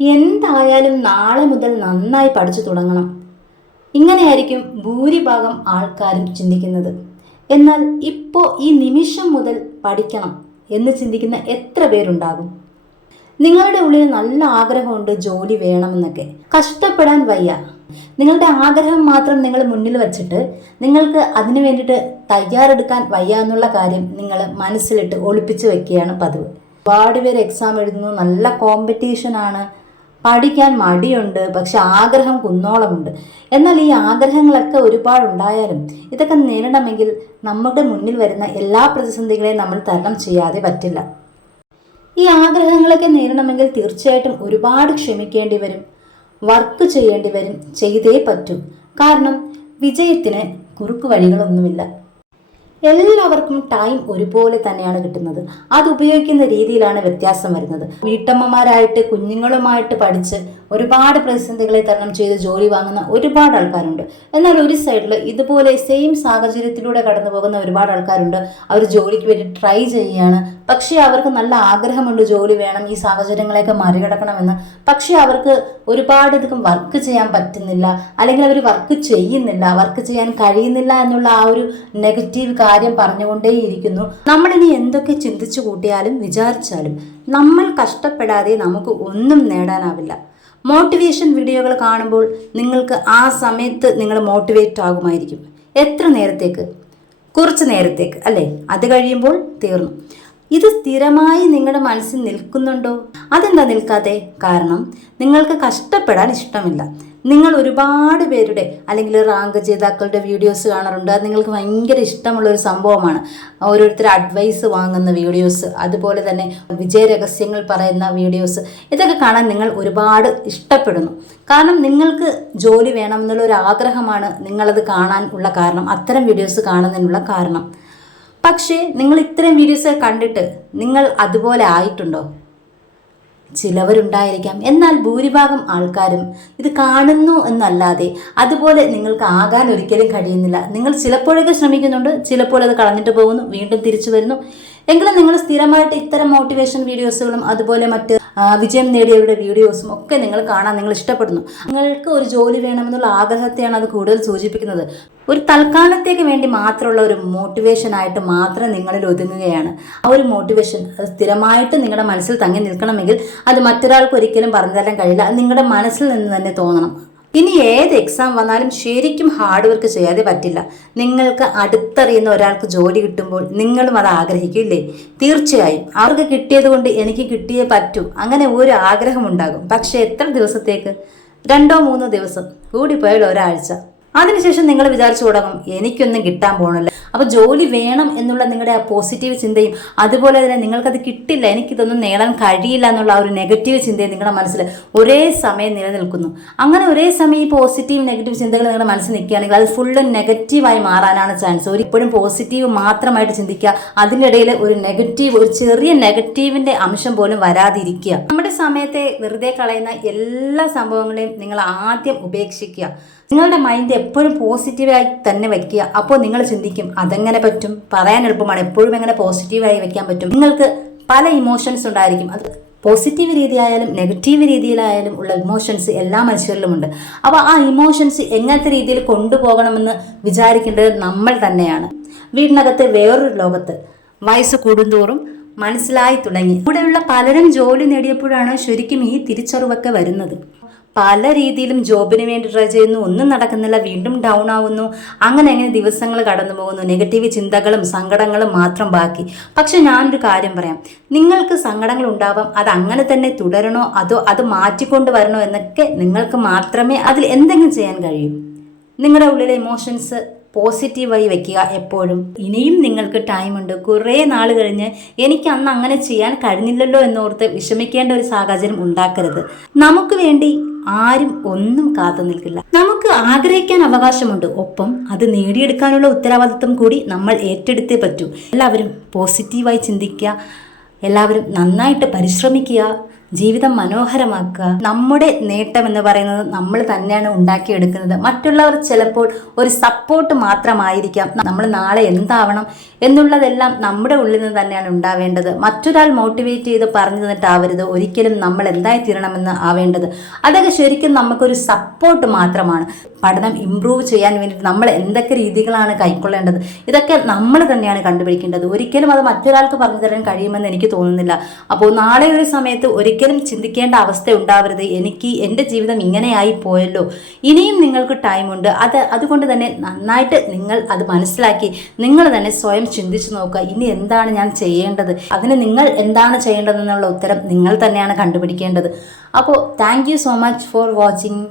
എന്തായാലും നാളെ മുതൽ നന്നായി പഠിച്ചു തുടങ്ങണം. ഇങ്ങനെയായിരിക്കും ഭൂരിഭാഗം ആൾക്കാരും ചിന്തിക്കുന്നത്. എന്നാൽ ഇപ്പോൾ ഈ നിമിഷം മുതൽ പഠിക്കണം എന്ന് ചിന്തിക്കുന്ന എത്ര പേരുണ്ടാകും? നിങ്ങളുടെ ഉള്ളിൽ നല്ല ആഗ്രഹമുണ്ട് ജോലി വേണമെന്നൊക്കെ, കഷ്ടപ്പെടാൻ വയ്യ. നിങ്ങളുടെ ആഗ്രഹം മാത്രം നിങ്ങൾ മുന്നിൽ വച്ചിട്ട് നിങ്ങൾക്ക് അതിനു വേണ്ടിയിട്ട് തയ്യാറെടുക്കാൻ വയ്യ എന്നുള്ള കാര്യം നിങ്ങൾ മനസ്സിലിട്ട് ഒളിപ്പിച്ച് വെക്കുകയാണ് പതിവ്. ഒരുപാട് പേര് എക്സാം എഴുതുന്നു, നല്ല കോമ്പറ്റീഷനാണ്, പഠിക്കാൻ മടിയുണ്ട്, പക്ഷെ ആഗ്രഹം കുന്നോളമുണ്ട്. എന്നാൽ ഈ ആഗ്രഹങ്ങളൊക്കെ ഒരുപാടുണ്ടായാലും ഇതൊക്കെ നേരിടണമെങ്കിൽ നമ്മുടെ മുന്നിൽ വരുന്ന എല്ലാ പ്രതിസന്ധികളെയും നമ്മൾ തരണം ചെയ്യാതെ പറ്റില്ല. ഈ ആഗ്രഹങ്ങളൊക്കെ നേരിടണമെങ്കിൽ തീർച്ചയായിട്ടും ഒരുപാട് ക്ഷമിക്കേണ്ടി വരും, വർക്ക് ചെയ്യേണ്ടി വരും, ചെയ്തേ പറ്റൂ. കാരണം വിജയത്തിന് കുറുക്കു വഴികളൊന്നുമില്ല. എല്ലാവർക്കും ടൈം ഒരുപോലെ തന്നെയാണ് കിട്ടുന്നത്. അത് ഉപയോഗിക്കുന്ന രീതിയിലാണ് വ്യത്യാസം വരുന്നത്. വീട്ടമ്മമാരായിട്ട് കുഞ്ഞുങ്ങളുമായിട്ട് പഠിച്ച് ഒരുപാട് പ്രതിസന്ധികളെ തരണം ചെയ്ത് ജോലി വാങ്ങുന്ന ഒരുപാട് ആൾക്കാരുണ്ട്. എന്നാൽ ഒരു സൈഡിൽ ഇതുപോലെ സെയിം സാഹചര്യത്തിലൂടെ കടന്നു പോകുന്ന ഒരുപാട് ആൾക്കാരുണ്ട്. അവർ ജോലിക്ക് വേണ്ടി ട്രൈ ചെയ്യുകയാണ്, പക്ഷേ അവർക്ക് നല്ല ആഗ്രഹമുണ്ട് ജോലി വേണം, ഈ സാഹചര്യങ്ങളെയൊക്കെ മറികടക്കണമെന്ന്. പക്ഷേ അവർക്ക് ഒരുപാട് ഇതൊക്കെ വർക്ക് ചെയ്യാൻ പറ്റുന്നില്ല, അല്ലെങ്കിൽ അവർ വർക്ക് ചെയ്യുന്നില്ല, വർക്ക് ചെയ്യാൻ കഴിയുന്നില്ല എന്നുള്ള ആ ഒരു നെഗറ്റീവ് കാര്യം പറഞ്ഞുകൊണ്ടേയിരിക്കുന്നു. നമ്മളിനി എന്തൊക്കെ ചിന്തിച്ചു കൂട്ടിയാലും വിചാരിച്ചാലും നമ്മൾ കഷ്ടപ്പെടാതെ നമുക്ക് ഒന്നും നേടാനാവില്ല. മോട്ടിവേഷൻ വീഡിയോകൾ കാണുമ്പോൾ നിങ്ങൾക്ക് ആ സമയത്ത് നിങ്ങൾ മോട്ടിവേറ്റ് ആകുമായിരിക്കും. എത്ര നേരത്തേക്ക്? കുറച്ച് നേരത്തേക്ക് അല്ലേ? അത് കഴിയുമ്പോൾ തീർന്നു. ഇത് സ്ഥിരമായി നിങ്ങളുടെ മനസ്സിൽ നിൽക്കുന്നുണ്ടോ? അതെന്താ നിൽക്കാതെ? കാരണം നിങ്ങൾക്ക് കഷ്ടപ്പെടാൻ ഇഷ്ടമില്ല. നിങ്ങൾ ഒരുപാട് പേരുടെ അല്ലെങ്കിൽ റാങ്ക് ജേതാക്കളുടെ വീഡിയോസ് കാണാറുണ്ട്. അത് നിങ്ങൾക്ക് ഭയങ്കര ഇഷ്ടമുള്ളൊരു സംഭവമാണ്. ഓരോരുത്തർ അഡ്വൈസ് വാങ്ങുന്ന വീഡിയോസ്, അതുപോലെ തന്നെ വിജയ രഹസ്യങ്ങൾ പറയുന്ന വീഡിയോസ്, ഇതൊക്കെ കാണാൻ നിങ്ങൾ ഒരുപാട് ഇഷ്ടപ്പെടുന്നു. കാരണം നിങ്ങൾക്ക് ജോലി വേണമെന്നുള്ള ഒരു ആഗ്രഹമാണ് നിങ്ങളത് കാണാൻ ഉള്ള കാരണം, അത്തരം വീഡിയോസ് കാണുന്നതിനുള്ള കാരണം. പക്ഷേ നിങ്ങൾ ഇത്തരം വീഡിയോസ് കണ്ടിട്ട് നിങ്ങൾ അതുപോലെ ആയിട്ടുണ്ടോ? ചിലവരുണ്ടായിരിക്കാം. എന്നാൽ ഭൂരിഭാഗം ആൾക്കാരും ഇത് കാണുന്നു എന്നല്ലാതെ അതുപോലെ നിങ്ങൾക്ക് ആകാൻ ഒരിക്കലും കഴിയുന്നില്ല. നിങ്ങൾ ചിലപ്പോഴൊക്കെ ശ്രമിക്കുന്നുണ്ട്, ചിലപ്പോൾ അത് കളഞ്ഞിട്ട് പോകുന്നു, വീണ്ടും തിരിച്ചു വരുന്നു. എങ്കിലും നിങ്ങൾ സ്ഥിരമായിട്ട് ഇത്തരം മോട്ടിവേഷൻ വീഡിയോസുകളും അതുപോലെ മറ്റ് വിജയം നേടിയവരുടെ വീഡിയോസും ഒക്കെ നിങ്ങൾ കാണാൻ നിങ്ങൾ ഇഷ്ടപ്പെടുന്നു. നിങ്ങൾക്ക് ഒരു ജോലി വേണമെന്നുള്ള ആഗ്രഹത്തെയാണ് അത് കൂടുതൽ സൂചിപ്പിക്കുന്നത്. ഒരു തൽക്കാലത്തേക്ക് വേണ്ടി മാത്രമുള്ള ഒരു മോട്ടിവേഷനായിട്ട് മാത്രം നിങ്ങളിൽ ഒതുങ്ങുകയാണ്. ആ ഒരു മോട്ടിവേഷൻ അത് സ്ഥിരമായിട്ട് നിങ്ങളുടെ മനസ്സിൽ തങ്ങി നിൽക്കണമെങ്കിൽ അത് മറ്റൊരാൾക്ക് ഒരിക്കലും പറഞ്ഞു തരാൻ കഴിയില്ല. അത് നിങ്ങളുടെ മനസ്സിൽ നിന്ന് തന്നെ തോന്നണം. ഇനി ഏത് എക്സാം വന്നാലും ശരിക്കും ഹാർഡ് വർക്ക് ചെയ്യാതെ പറ്റില്ല. നിങ്ങൾക്ക് അടുത്തറിയുന്ന ഒരാൾക്ക് ജോലി കിട്ടുമ്പോൾ നിങ്ങളും അത് ആഗ്രഹിക്കില്ലേ? തീർച്ചയായും. അവർക്ക് കിട്ടിയത് കൊണ്ട് എനിക്ക് കിട്ടിയേ പറ്റൂ, അങ്ങനെ ഒരു ആഗ്രഹം ഉണ്ടാകും. പക്ഷേ എത്ര ദിവസത്തേക്ക്? 2-3 ദിവസം, കൂടിപ്പോയാൽ ഒരാഴ്ച. അതിനുശേഷം നിങ്ങൾ വിചാരിച്ചു തുടങ്ങും എനിക്കൊന്നും കിട്ടാൻ പോകണില്ല. അപ്പോൾ ജോലി വേണം എന്നുള്ള നിങ്ങളുടെ ആ പോസിറ്റീവ് ചിന്തയും അതുപോലെ തന്നെ നിങ്ങൾക്കത് കിട്ടില്ല, എനിക്കിതൊന്നും നേടാൻ കഴിയില്ല എന്നുള്ള ആ ഒരു നെഗറ്റീവ് ചിന്തയും നിങ്ങളുടെ മനസ്സിൽ ഒരേ സമയം നിലനിൽക്കുന്നു. അങ്ങനെ ഒരേ സമയം ഈ പോസിറ്റീവ് നെഗറ്റീവ് ചിന്തകൾ നിങ്ങളുടെ മനസ്സിൽ നിൽക്കുകയാണെങ്കിൽ അത് ഫുള്ള് നെഗറ്റീവായി മാറാനാണ് ചാൻസ്. ഒരിപ്പോഴും പോസിറ്റീവ് മാത്രമായിട്ട് ചിന്തിക്കുക, അതിനിടയിൽ ഒരു നെഗറ്റീവ്, ഒരു ചെറിയ നെഗറ്റീവിൻ്റെ അംശം പോലും വരാതിരിക്കുക. നമ്മുടെ സമയത്തെ വെറുതെ കളയുന്ന എല്ലാ സംഭവങ്ങളെയും നിങ്ങൾ ആദ്യം ഉപേക്ഷിക്കുക. നിങ്ങളുടെ മൈൻഡ് എപ്പോഴും പോസിറ്റീവായി തന്നെ വയ്ക്കുക. അപ്പോൾ നിങ്ങൾ ചിന്തിക്കും അതെങ്ങനെ പറ്റും? പറയാൻ എളുപ്പമാണ്, എപ്പോഴും എങ്ങനെ പോസിറ്റീവായി വയ്ക്കാൻ പറ്റും? നിങ്ങൾക്ക് പല ഇമോഷൻസ് ഉണ്ടായിരിക്കും. അത് പോസിറ്റീവ് രീതിയായാലും നെഗറ്റീവ് രീതിയിലായാലും ഉള്ള ഇമോഷൻസ് എല്ലാ മനുഷ്യരിലുമുണ്ട്. അപ്പോൾ ആ ഇമോഷൻസ് എങ്ങനത്തെ രീതിയിൽ കൊണ്ടുപോകണമെന്ന് വിചാരിക്കേണ്ടത് നമ്മൾ തന്നെയാണ്. വീടിനകത്തെ വേറൊരു ലോകത്ത് വയസ്സ് കൂടുന്തോറും മനസ്സിലായി തുടങ്ങി. ഇവിടെയുള്ള പലരും ജോലി നേടിയപ്പോഴാണ് ശരിക്കും ഈ തിരിച്ചറിവൊക്കെ വരുന്നത്. പല രീതിയിലും ജോബിന് വേണ്ടി ട്രൈ ചെയ്യുന്നു, ഒന്നും നടക്കുന്നില്ല, വീണ്ടും ഡൗൺ ആവുന്നു. അങ്ങനെ ദിവസങ്ങൾ കടന്നു പോകുന്നു. നെഗറ്റീവ് ചിന്തകളും സങ്കടങ്ങളും മാത്രം ബാക്കി. പക്ഷെ ഞാനൊരു കാര്യം പറയാം, നിങ്ങൾക്ക് സങ്കടങ്ങൾ ഉണ്ടാവാം, അത് അങ്ങനെ തന്നെ തുടരണോ അതോ അത് മാറ്റിക്കൊണ്ട് വരണോ എന്നൊക്കെ നിങ്ങൾക്ക് മാത്രമേ അതിൽ എന്തെങ്കിലും ചെയ്യാൻ കഴിയൂ. നിങ്ങളുടെ ഉള്ളിലെ ഇമോഷൻസ് പോസിറ്റീവായി വെക്കുക എപ്പോഴും. ഇനിയും നിങ്ങൾക്ക് ടൈമുണ്ട്. കുറേ നാൾ കഴിഞ്ഞ് എനിക്ക് അന്ന് അങ്ങനെ ചെയ്യാൻ കഴിഞ്ഞില്ലല്ലോ എന്നോർത്ത് വിഷമിക്കേണ്ട ഒരു സാഹചര്യം ഉണ്ടാക്കരുത്. നമുക്ക് വേണ്ടി ആരും ഒന്നും കാത്തു നിൽക്കില്ല. നമുക്ക് ആഗ്രഹിക്കാൻ അവകാശമുണ്ട്, ഒപ്പം അത് നേടിയെടുക്കാനുള്ള ഉത്തരവാദിത്വം കൂടി നമ്മൾ ഏറ്റെടുത്തേ പറ്റൂ. എല്ലാവരും പോസിറ്റീവായി ചിന്തിക്കുക, എല്ലാവരും നന്നായിട്ട് പരിശ്രമിക്കുക. ജീവിതം മനോഹരമാക്കുക. നമ്മുടെ നേട്ടം എന്ന് പറയുന്നത് നമ്മൾ തന്നെയാണ് ഉണ്ടാക്കിയെടുക്കുന്നത്. മറ്റുള്ളവർ ചിലപ്പോൾ ഒരു സപ്പോർട്ട് മാത്രമായിരിക്കാം. നമ്മൾ നാളെ എന്താവണം എന്നുള്ളതെല്ലാം നമ്മുടെ ഉള്ളിൽ നിന്ന് തന്നെയാണ് ഉണ്ടാവേണ്ടത്. മറ്റൊരാൾ മോട്ടിവേറ്റ് ചെയ്ത് പറഞ്ഞു തന്നിട്ടാവരുത് ഒരിക്കലും നമ്മൾ എന്തായി തീരണമെന്ന് ആവേണ്ടത്. അതൊക്കെ ശരിക്കും നമുക്കൊരു സപ്പോർട്ട് മാത്രമാണ്. പഠനം ഇമ്പ്രൂവ് ചെയ്യാൻ വേണ്ടിയിട്ട് നമ്മൾ എന്തൊക്കെ രീതികളാണ് കൈക്കൊള്ളേണ്ടത്, ഇതൊക്കെ നമ്മൾ തന്നെയാണ് കണ്ടുപിടിക്കേണ്ടത്. ഒരിക്കലും അത് മറ്റൊരാൾക്ക് പറഞ്ഞു തരാൻ കഴിയുമെന്ന് എനിക്ക് തോന്നുന്നില്ല. അപ്പോൾ നാളെ ഒരു സമയത്ത് ഒരിക്കലും ചിന്തിക്കേണ്ട അവസ്ഥ ഉണ്ടാവരുത്, എനിക്ക് എൻ്റെ ജീവിതം ഇങ്ങനെയായി പോയല്ലോ. ഇനിയും നിങ്ങൾക്ക് ടൈമുണ്ട്. അതുകൊണ്ട് തന്നെ നന്നായിട്ട് നിങ്ങൾ അത് മനസ്സിലാക്കി നിങ്ങൾ തന്നെ സ്വയം ചിന്തിച്ചു നോക്കുക. ഇനി എന്താണ് ഞാൻ ചെയ്യേണ്ടത്, അതിന് നിങ്ങൾ എന്താണ് ചെയ്യേണ്ടതെന്നുള്ള ഉത്തരം നിങ്ങൾ തന്നെയാണ് കണ്ടുപിടിക്കേണ്ടത്. അപ്പോൾ thank you so much for watching.